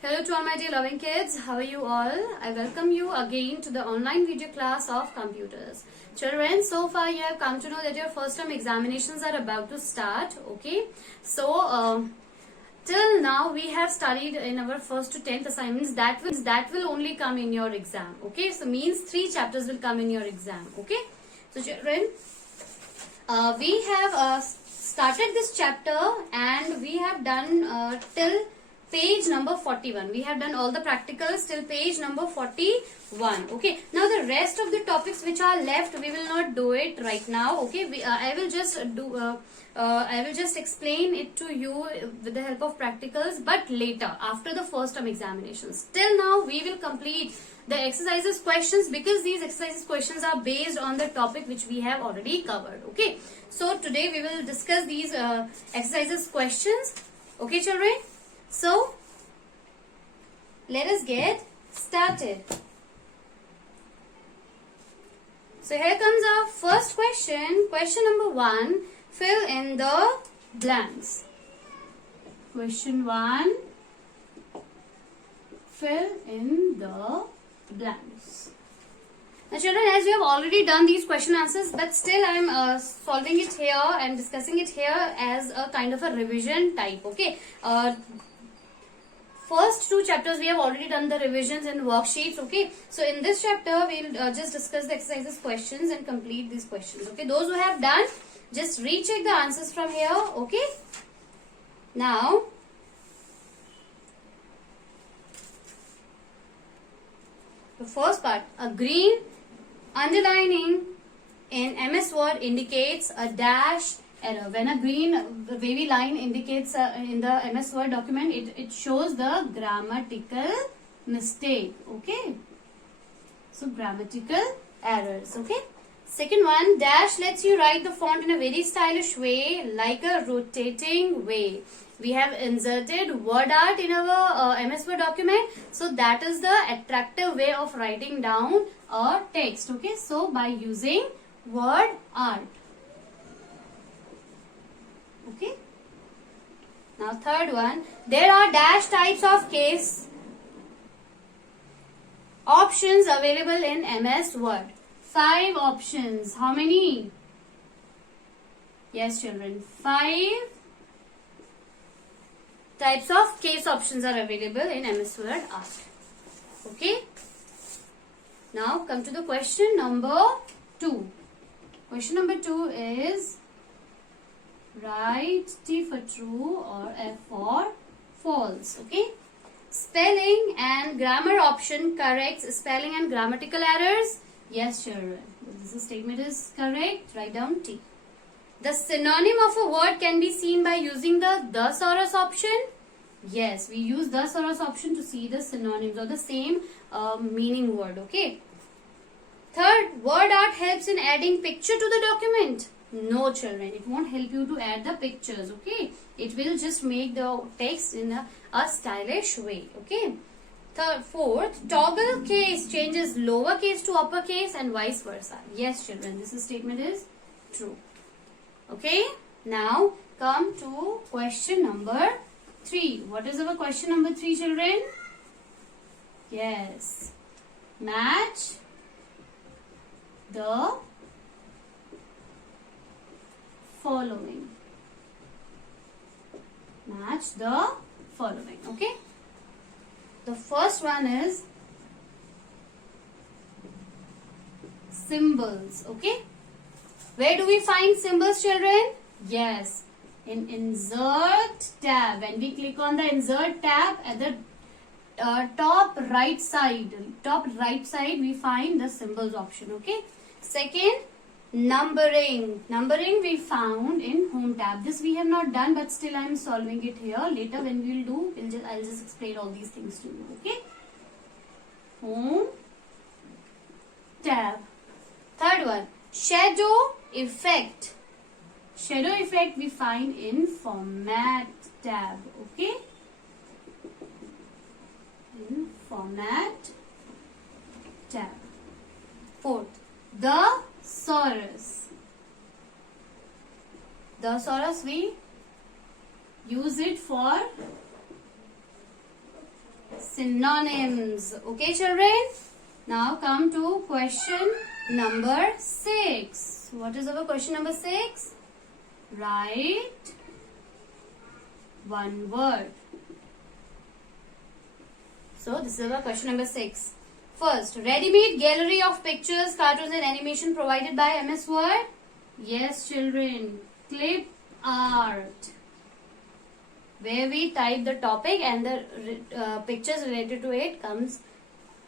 Hello to all my dear loving kids. How are you all? I welcome you again to the online video class of computers. Children, so far you have come to know that your first term examinations are about to start. Okay. So, till now we have studied in our first to 10th assignments that will only come in your exam. Okay. So, means 3 chapters will come in your exam. Okay. So, children, we have started this chapter and we have done till page number 41. We have done all the practicals till page number 41. Okay. Now the rest of the topics which are left, we will not do it right now. Okay. I will just explain it to you with the help of practicals, but later after the first term examinations. Till now we will complete the exercises questions because these exercises questions are based on the topic which we have already covered. Okay. So today we will discuss these exercises questions. Okay, children. So, let us get started. So, here comes our first question. Question number 1. Fill in the blanks. Question 1. Fill in the blanks. Now, children, as we have already done these question answers, but still I am solving it here and discussing it here as a kind of a revision type. Okay. First 2 chapters we have already done the revisions and worksheets. Okay. So in this chapter we'll just discuss the exercises questions and complete these questions. Okay. Those who have done, just recheck the answers from here. Okay. Now, the first part, a green underlining in MS Word indicates a dash error. When a green wavy line indicates in the MS Word document, it shows the grammatical mistake. Okay. So, grammatical errors. Okay. Second one, dash lets you write the font in a very stylish way, like a rotating way. We have inserted word art in our MS Word document. So, that is the attractive way of writing down a text. Okay. So, by using word art. Okay. Now third one, there are dash types of case options available in MS Word. 5 options. How many? Yes, children. 5 types of case options are available in MS Word Art. Okay. Now come to the question number 2. Question number 2 is, write T for true or F for false. Okay. Spelling and grammar option corrects spelling and grammatical errors. Yes, children. This statement is correct. Write down T. The synonym of a word can be seen by using the thesaurus option. Yes, we use thesaurus option to see the synonyms or the same meaning word. Okay. Third, word art helps in adding picture to the document. No, children, it won't help you to add the pictures. Okay, it will just make the text in a stylish way. Okay. Fourth, toggle case changes lowercase to uppercase and vice versa. Yes, children, this statement is true. Okay. Now come to question number 3. What is our question number 3, children? Yes, match the following. Match the following. Okay. The first one is symbols. Okay. Where do we find symbols, children? Yes, in insert tab. When we click on the insert tab at the top right side we find the symbols option. Okay. Second, numbering we found in home tab. This we have not done, but still I am solving it here. Later when we will do, I'll just explain all these things to you. Okay. Home tab. Third one, shadow effect we find in format tab. Okay. In format tab. Fourth, the thesaurus we use it for synonyms. Okay, children? Now come to question number 6. What is our question number 6? Write one word. So this is our question number 6. First, ready-made gallery of pictures, cartoons and animation provided by MS Word. Yes, children. Clip art, where we type the topic and the pictures related to it comes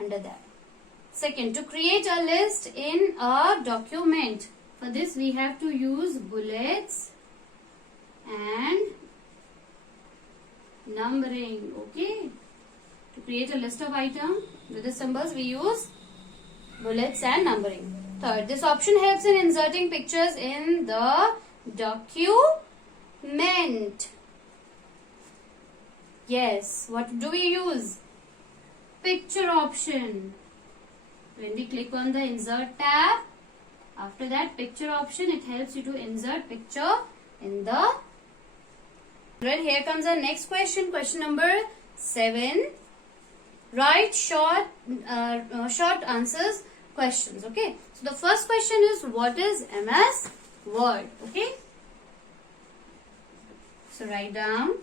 under that. Second, to create a list in a document. For this we have to use bullets and numbering. Okay. To create a list of items with the symbols we use bullets and numbering. Third, this option helps in inserting pictures in the document. Yes, what do we use? Picture option. When we click on the insert tab, after that picture option, it helps you to insert picture in the. Right, here comes our next question. Question number 7. Write short answers questions. Okay. So the first question is, what is MS Word? Okay. So write down.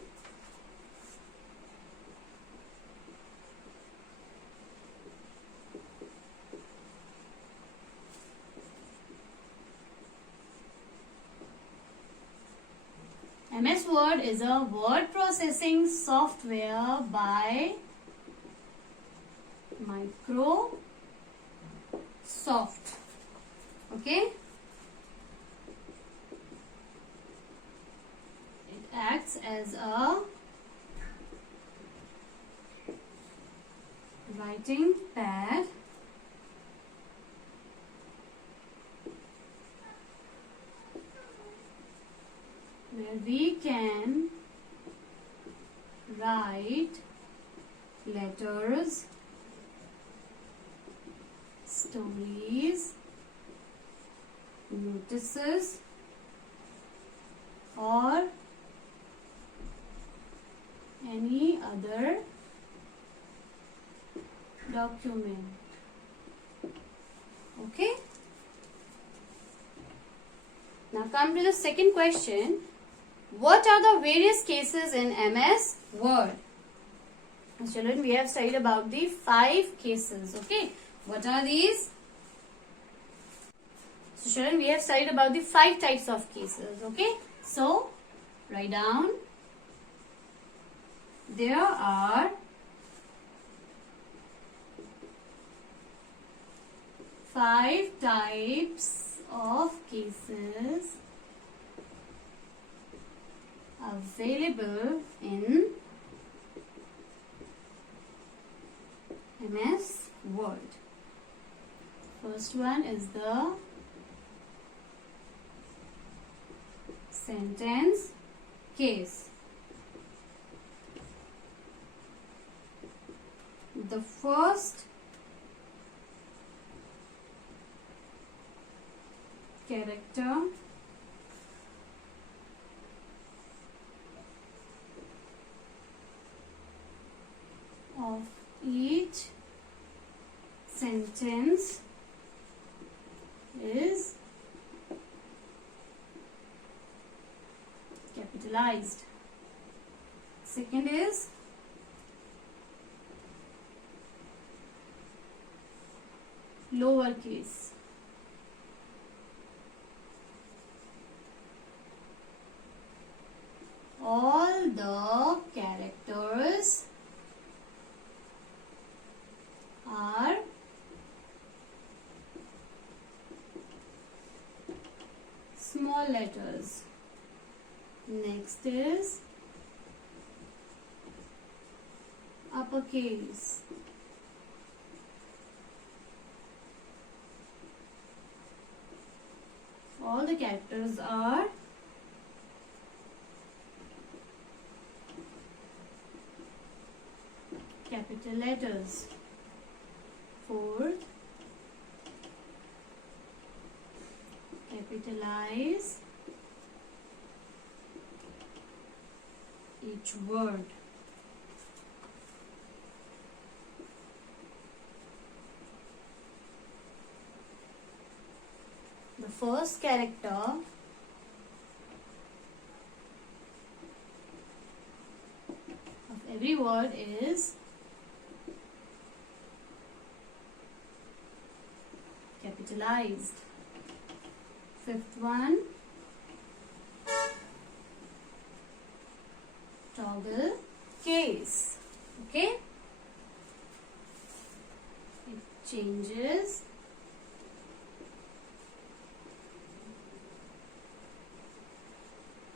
MS Word is a word processing software by Microsoft. Okay. It acts as a writing pad where we can write letters, stories, notices, or any other document. Okay. Now come to the second question. What are the various cases in MS Word? Children, we have studied about the 5 cases. Okay. What are these? So children, we have studied about the 5 types of cases. Okay. So write down. There are 5 types of cases available in MS Word. First one is the sentence case. The first character of each sentence is capitalized. Second is lowercase. All the characters are small letters. Next is uppercase. All the characters are capital letters. Fourth, capitalize each word. first character of every word is capitalized. Fifth one, toggle case. Okay, it changes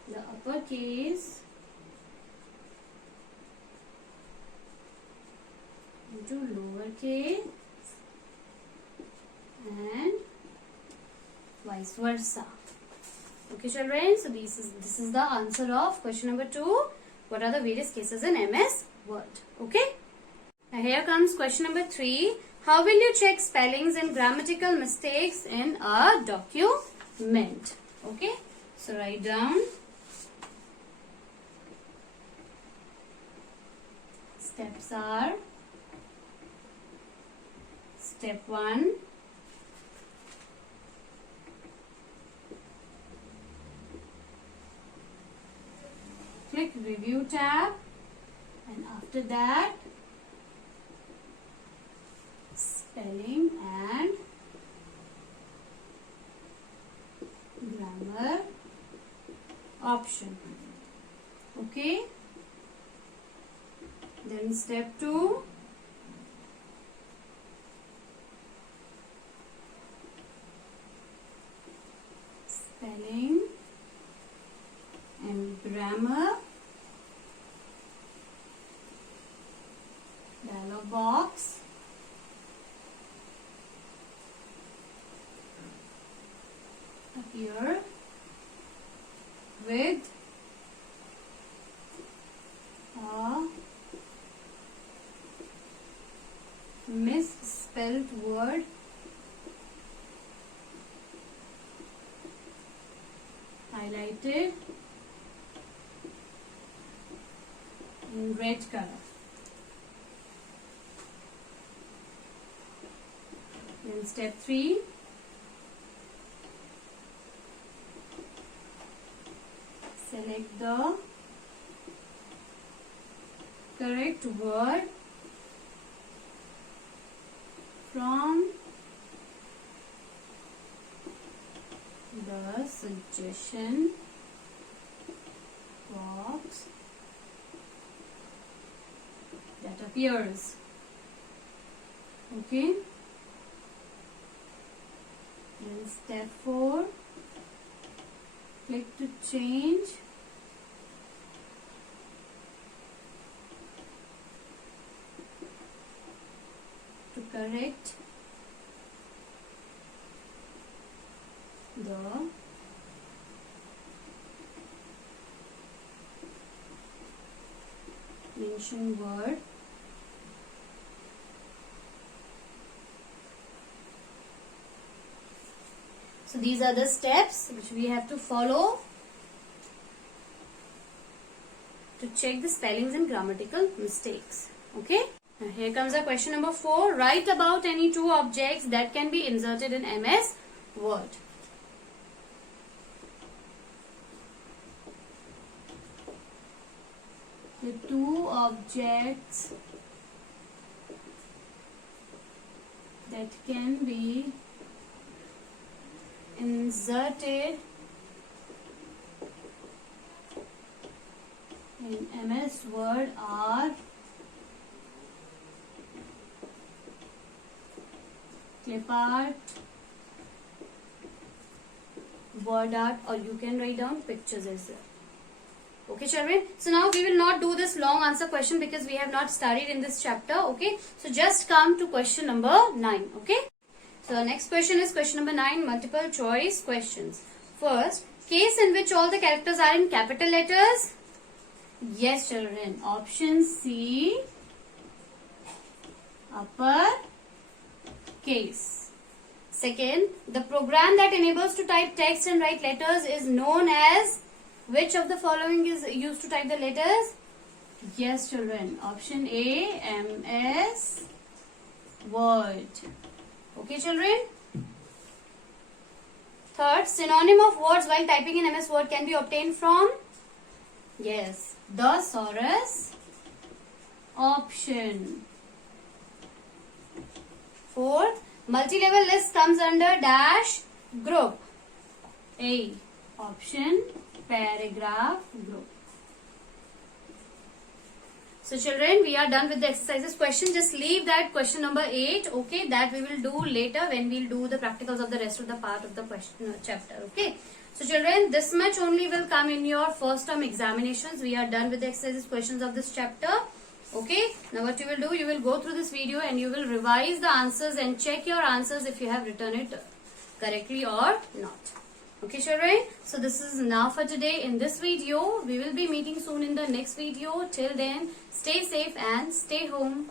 the uppercase into lowercase and vice versa. Okay, children. So this is the answer of question number 2. What are the various cases in MS Word? Okay. Now here comes question number 3. How will you check spellings and grammatical mistakes in a document? Okay. So write down. Steps are: step 1, click review tab, and after that spelling and grammar option. Okay. Then step 2, spelling and grammar dialog box. Appear with a misspelled word highlighted in red color. Then step 3, select the correct word from the suggestion box that appears. Okay. Then step 4, click to change to correct the mentioned word. So these are the steps which we have to follow to check the spellings and grammatical mistakes. Okay. Now here comes our question number 4. Write about any two objects that can be inserted in MS Word. The two objects that can be inserted in MS Word are clip art, word art, or you can write down pictures as well. Okay, children. So now we will not do this long answer question because we have not studied in this chapter. Okay. So just come to question number 9. Okay. So next question is question number 9, multiple choice questions. First, case in which all the characters are in capital letters. Yes, children. Option C, upper case. Second, the program that enables to type text and write letters is known as, which of the following is used to type the letters? Yes, children. Option A, MS Word. Okay, children. Third, synonym of words while typing in MS Word can be obtained from, yes, thesaurus option. Fourth, multi-level list comes under dash group. A option, paragraph group. So children, we are done with the exercises. Question, just leave that question number 8, okay, that we will do later when we'll do the practicals of the rest of the part of the question chapter, okay. So children, this much only will come in your first term examinations. We are done with the exercises questions of this chapter, okay. Now what you will do, you will go through this video and you will revise the answers and check your answers if you have written it correctly or not. Okay children, so this is enough for today in this video. We will be meeting soon in the next video. Till then, stay safe and stay home.